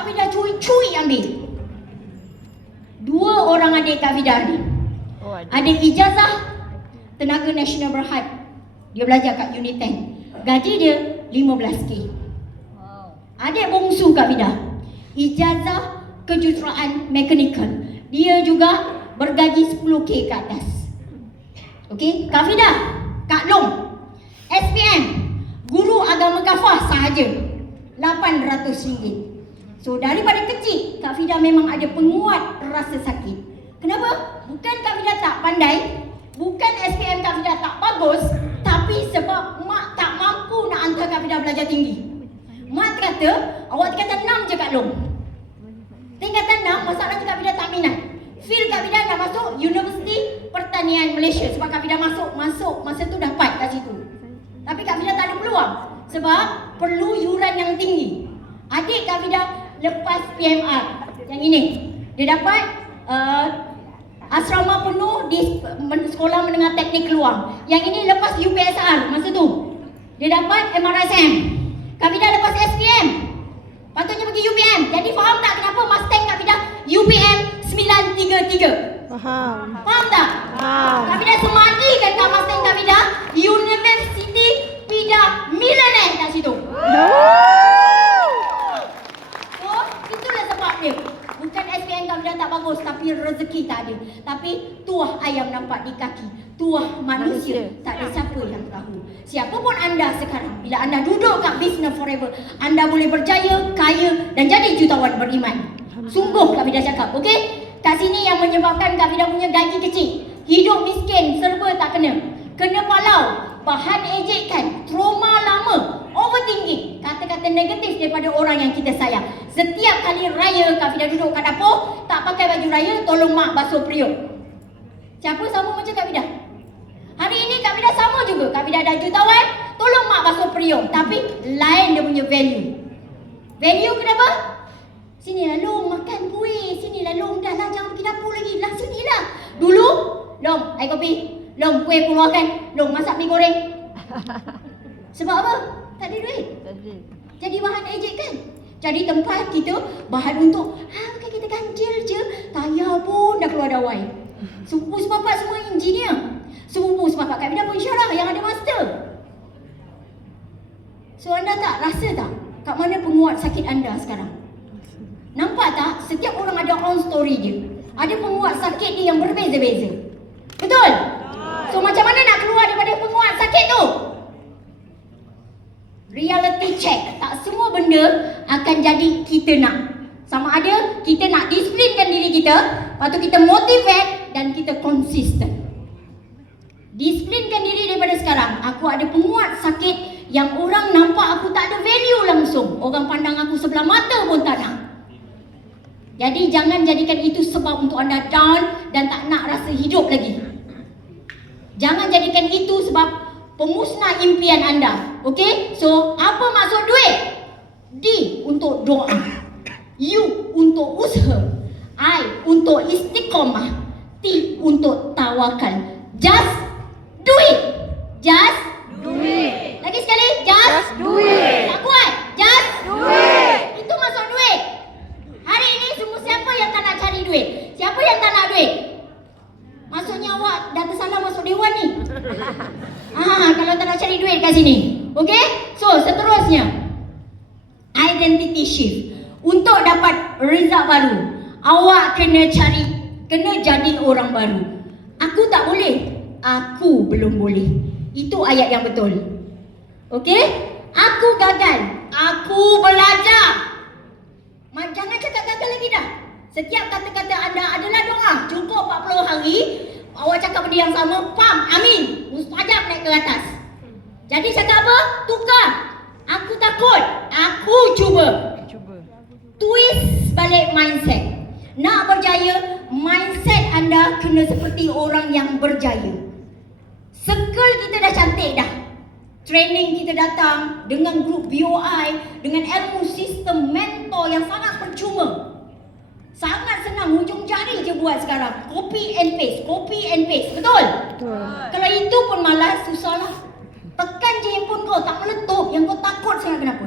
Kak Vida cui-cui ambil. 2 orang adik Kak Vida ni. Ada ijazah Tenaga Nasional Berhad. Dia belajar kat Unit 10. Gaji dia 15K. Adik bongsu Kak Vida, ijazah kejuruteraan mekanikal. Dia juga bergaji 10K ke atas. Okey, Kak Vida, Kak Long, SPM, guru agama kafah sahaja RM800. So daripada kecil Kak Vida memang ada penguat rasa sakit. Kenapa? Bukan Kak Vida tak pandai, bukan SPM Kak Vida tak bagus, tapi sebab mak tak mampu nak hantar Kak Vida belajar tinggi. Mak kata, awak tingkatan 6 je Kak Long. Tingkatan 6, masalahnya Kak Vida tak minat. Feel Kak Vida nak masuk Universiti Pertanian Malaysia. Sebab Kak Vida masuk masa tu dapat kat situ. Tapi Kak Vida tak ada peluang. Sebab perlu yuran yang tinggi. Adik Kak Vida lepas PMR yang ini, dia dapat asrama penuh di Sekolah Menengah Teknik Keluang. Yang ini lepas UPSR masa tu, dia dapat MRSM. Kak Vida lepas SPM, patutnya pergi UPM. Jadi faham tak kenapa Mustang Kak Vida UPM 933? Faham tak? Kak Vida semadikan kat Mustang Kak Vida University Pida Millionaire kat situ. So, itulah sebab dia. Bukan SPM Kak Vida tak bagus, tapi rezeki tak ada. Tapi tuah ayam nampak di kaki, tuah manusia tak ada siapa yang tahu. Siapapun anda sekarang, bila anda duduk kat Business Forever, anda boleh berjaya, kaya dan jadi jutawan beriman. Sungguh Kak Vida cakap, okey? Kat sini yang menyebabkan Kak Vida punya gaji kecil, hidup miskin, serba tak kena palau, bahan ejekan, trauma lama, overthinking, kata-kata negatif daripada orang yang kita sayang. Setiap kali raya Kak Vida duduk kat dapur, tak pakai baju raya, tolong mak basuh periuk. Siapa sama macam Kak Vida? Hari ini Kak Vida sama juga. Kak Vida ada jutawan, tolong mak basuh periuk. Tapi lain dia punya value. Value kenapa? Sinilah Long makan kuih. Sinilah Long, dah lah jangan pergi dapur lagi. Lah sinilah. Dulu, Long, air kopi. Long, kuih keluarkan. Long, masak mi goreng. Sebab apa? Tak ada duit. Jadi bahan ejekan. Jadi tempat kita bahan untuk bukan kita ganjil je. Tayar pun dah keluar dawai. Sepupu sepapak semua engineer. Sepupu sepapak Kak Vida pun Isyarah yang ada master. So anda tak rasa tak kat mana penguat sakit anda sekarang? Nampak tak? Setiap orang ada own story dia. Ada penguat sakit dia yang berbeza-beza. Betul? So macam mana nak keluar daripada penguat sakit tu? Reality check. Tak semua benda akan jadi kita nak. Sama ada kita nak disiplinkan diri kita, lepas tu kita motivate dan kita konsisten. Disiplinkan diri daripada sekarang. Aku ada penguat sakit yang orang nampak aku tak ada value langsung. Orang pandang aku sebelah mata pun tak nak. Jadi jangan jadikan itu sebab untuk anda down dan tak nak rasa hidup lagi. Jangan jadikan itu sebab pemusnah impian anda. Okey? So, apa maksud duit? D untuk doa. U untuk usaha. I untuk istiqamah. T untuk tawakal. Just do it. Just Do it. lagi sekali. Just Do it. tak kuat. Just Do it. Itu maksud duit. Hari ini semua siapa yang tak nak cari duit? Siapa yang tak nak duit? Maksudnya awak dah tersalah masuk dewan ni. Kalau tak nak cari duit kat sini. Okey? So, seterusnya. Identity shift. Untuk dapat result baru, awak kena jadi orang baru. Aku tak boleh. Aku belum boleh. Itu ayat yang betul. Okey? Aku gagal. Aku belajar. Jangan cakap gagal lagi dah. Setiap kata-kata anda adalah doa. Cukup 40 hari, awak cakap benda yang sama, pam, amin. Mustajab naik ke atas. Jadi cakap apa? Tukar. Aku takut. Aku cuba. Twist balik mindset. Nak berjaya, mindset anda kena seperti orang yang berjaya. Circle kita dah cantik dah. Training kita datang dengan grup BOI, dengan ilmu sistem mentor yang sangat percuma. Sangat senang, hujung jari je buat sekarang. Copy and paste, copy and paste. Betul? Kalau itu pun malas, susahlah. Tekan je handphone kau, tak meletup. Yang kau takut sangat kenapa?